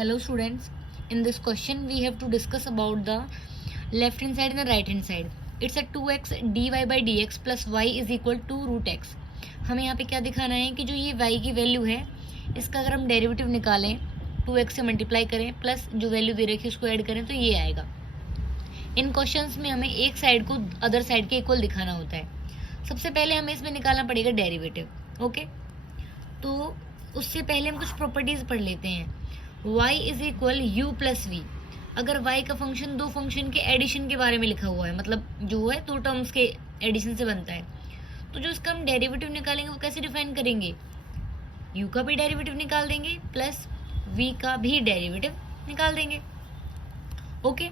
Hello students, in this question we have to discuss about the left hand side and the right hand side. It's a 2x dy by dx plus y is equal to root x. हमें यहाँ पे क्या दिखाना है कि जो ये y की वैल्यू है इसका अगर हम डेरिवेटिव निकालें 2x से मल्टीप्लाई करें प्लस जो वैल्यू दे रखी है उसको ऐड करें तो ये आएगा. इन क्वेश्चंस में हमें एक साइड को अदर साइड के इक्वल दिखाना होता है. सबसे पहले हमें इसमें निकालना पड़ेगा डेरिवेटिव. ओके, तो उससे पहले हम कुछ प्रॉपर्टीज पढ़ लेते हैं. y is equal U plus V. अगर y का फंक्शन दो फंक्शन के एडिशन के बारे में लिखा हुआ है, मतलब जो है दो टर्म्स के एडिशन से बनता है, तो जो इसका हम डेरिवेटिव निकालेंगे वो कैसे डिफाइन करेंगे? u का भी डेरिवेटिव निकाल देंगे प्लस v का भी डेरिवेटिव निकाल देंगे. ओके,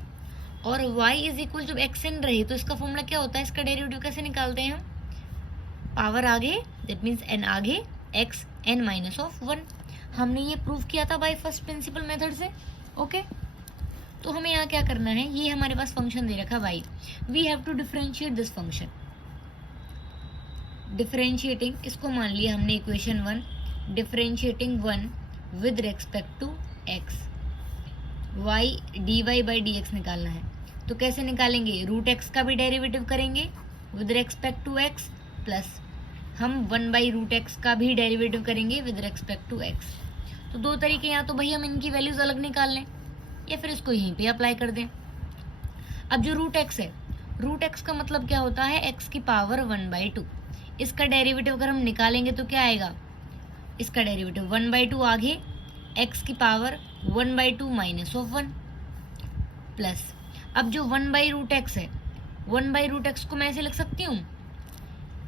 और y इज इक्वल जब x n रहे तो इसका फॉर्मूला क्या होता है? इसका डेरिवेटिव कैसे निकालते हैं हम? पावर आगे, दैट मीन्स n आगे, x n माइनस ऑफ 1. हमने ये प्रूव किया था बाय फर्स्ट प्रिंसिपल मेथड से. ओके, तो हमें यहाँ क्या करना है? ये हमारे पास फंक्शन दे रखा y. We have to differentiate this function. Differentiating, इसको मान लिया हमने equation 1. Differentiating 1 with respect to x. y dy by dx निकालना है. तो कैसे निकालेंगे? रूट x का भी डेरिवेटिव करेंगे with respect to x plus हम 1 बाई रूट एक्स का भी डेरिवेटिव करेंगे विद रेस्पेक्ट टू एक्स. तो दो तरीके, या तो भाई हम इनकी वैल्यूज अलग निकाल लें या फिर इसको यहीं पे अप्लाई कर दें. अब जो रूट एक्स है, रूट एक्स का मतलब क्या होता है? एक्स की पावर 1/2. इसका डेरिवेटिव अगर हम निकालेंगे तो क्या आएगा? इसका डेरिवेटिव 1/2 आगे, एक्स की पावर 1/2 माइनस ऑफ 1 प्लस. अब जो 1 बाई रूट एक्स है, 1 बाई रूट एक्स को मैं ऐसे लिख सकती हूँ,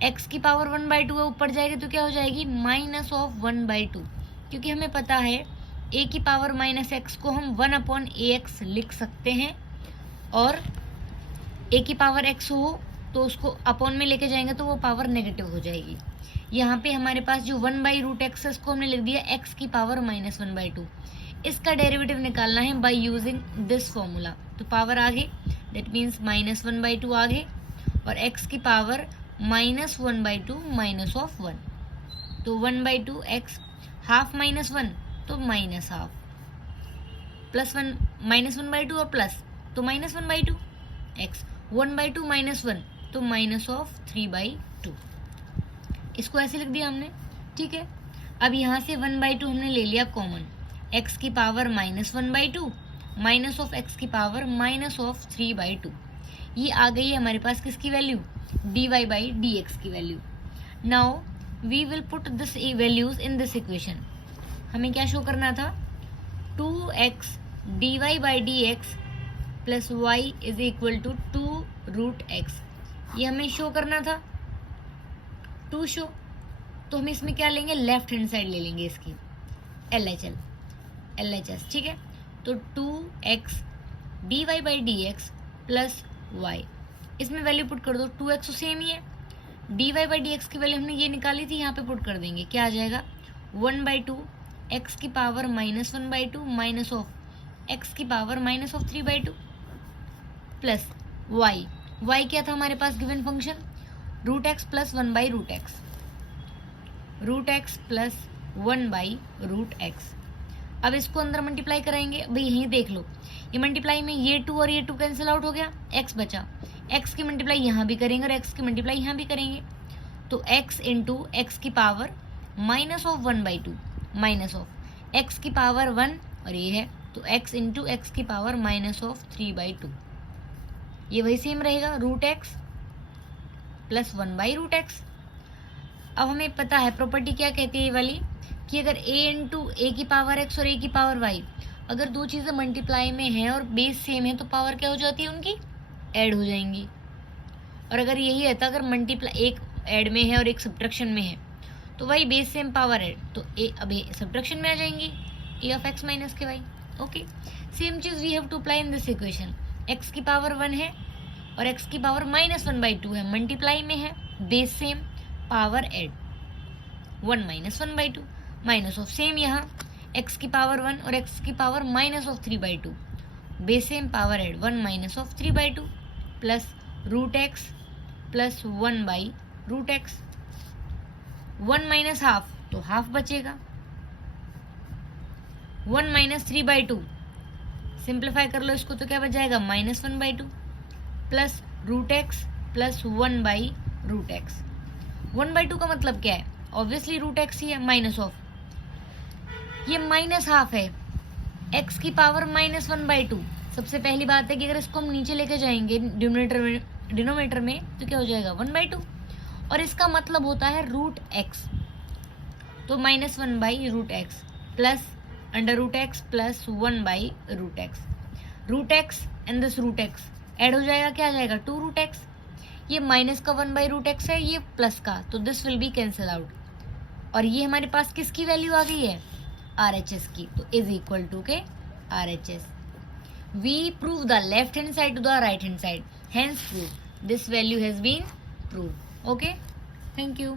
x की पावर 1/2 है, ऊपर जाएगी तो क्या हो जाएगी? Minus of 1/2. क्योंकि हमें पता है a की पावर माइनस एक्स को हम 1/ax लिख सकते हैं, और a की पावर x हो तो उसको अपॉन में लेके जाएंगे तो वो पावर नेगेटिव हो जाएगी. यहाँ पे हमारे पास जो 1 बाई रूट एक्स है इसको हमने लिख दिया x की पावर माइनस 1/2. इसका डेरिवेटिव निकालना है बाई यूजिंग दिस फॉर्मूला. तो पावर आगे, दैट मीन्स माइनस 1/2 आगे, और x की पावर माइनस 1/2 माइनस ऑफ 1. तो 1/2 x, हाफ माइनस 1 तो माइनस हाफ, प्लस 1 माइनस 1/2 और प्लस तो माइनस 1/2 x. 1/2 माइनस 1 तो माइनस ऑफ 3/2. इसको ऐसे लिख दिया हमने. ठीक है, अब यहाँ से 1/2 हमने ले लिया कॉमन. x की power minus 1/2 minus of x की पावर माइनस ऑफ 3/2. ये आ गई है हमारे पास किसकी वैल्यू? dy बाई dx की value. Now we will put this values in this equation. हमें क्या शो करना था? 2x dy by dx plus y is equal to 2 root x. ये हमें शो करना था, टू शो. तो हम इसमें क्या लेंगे? लेफ्ट हैंड साइड ले लेंगे इसकी, LHS. ठीक है, तो 2x dy by dx plus y. इसमें वैल्यू पुट कर दो. 2x तो सेम ही है, dy बाई dx की वैल्यू हमने ये निकाली थी, यहाँ पे पुट कर देंगे. क्या आ जाएगा? 1/2 x की power minus 1/2 minus of x की power minus of 3/2 plus y क्या था हमारे पास given function? Root x plus 1 by root x. Root x plus 1 by root x. अब इसको अंदर मल्टीप्लाई कराएंगे. भाई यहीं देख लो, ये मल्टीप्लाई में ये 2 और ये 2 कैंसिल आउट हो गया, x बचा. x की मल्टीप्लाई यहाँ भी करेंगे और x की मल्टीप्लाई यहाँ भी करेंगे. तो x इंटू एक्स की power minus of 1/2 minus of x की पावर 1 और ये है, तो x इंटू एक्स की पावर माइनस ऑफ 3/2. ये वही सेम रहेगा, root x plus 1 by root x. अब हमें पता है प्रॉपर्टी क्या कहती है ये वाली, कि अगर a इंटू ए की पावर x और a की पावर y, अगर दो चीज़ें मल्टीप्लाई में हैं और बेस सेम है तो पावर क्या हो जाती है उनकी? ऐड हो जाएंगी. और अगर यही रहता, अगर मल्टीप्लाई एक ऐड में है और एक सब्ट्रैक्शन में है तो वही बेस सेम पावर ऐड, तो ए अब सब्ट्रैक्शन में आ जाएंगी, a of x minus K y. Okay, same चीज़ we have to apply in this equation. x की पावर 1 है और x की पावर माइनस 1/2 है, मल्टीप्लाई में है, base same, power add, 1 minus 1/2 minus of same यहाँ x की पावर 1 और x की power minus of 3/2, base same, power add, 1 minus of 3/2 plus root x plus 1 by root x. 1 minus half तो half बचेगा, 1 minus 3/2, simplify कर लो इसको तो क्या बच जाएगा -1/2 plus root x plus 1/√x। 1/2 का मतलब क्या है, ऑब्वियसली रूट एक्स ही है, माइनस ऑफ, ये माइनस हाफ है, x की पावर -1/2। सबसे पहली बात है कि अगर इसको हम नीचे लेके जाएंगे डिनोमिनेटर में तो क्या हो जाएगा 1/2, और इसका मतलब होता है रूट एक्स, तो -1/√x plus √x plus 1/√x। Root x and this root x add हो जाएगा, क्या आ जाएगा 2√x। ये माइनस का 1/√x है, ये प्लस का, तो this will be cancel out, और ये हमारे पास किसकी वैल्यू आ गई है RHS की, तो इज इक्वल टू के RHS। We prove the left hand side to the right hand side, hence prove this value has been proved. Okay, thank you.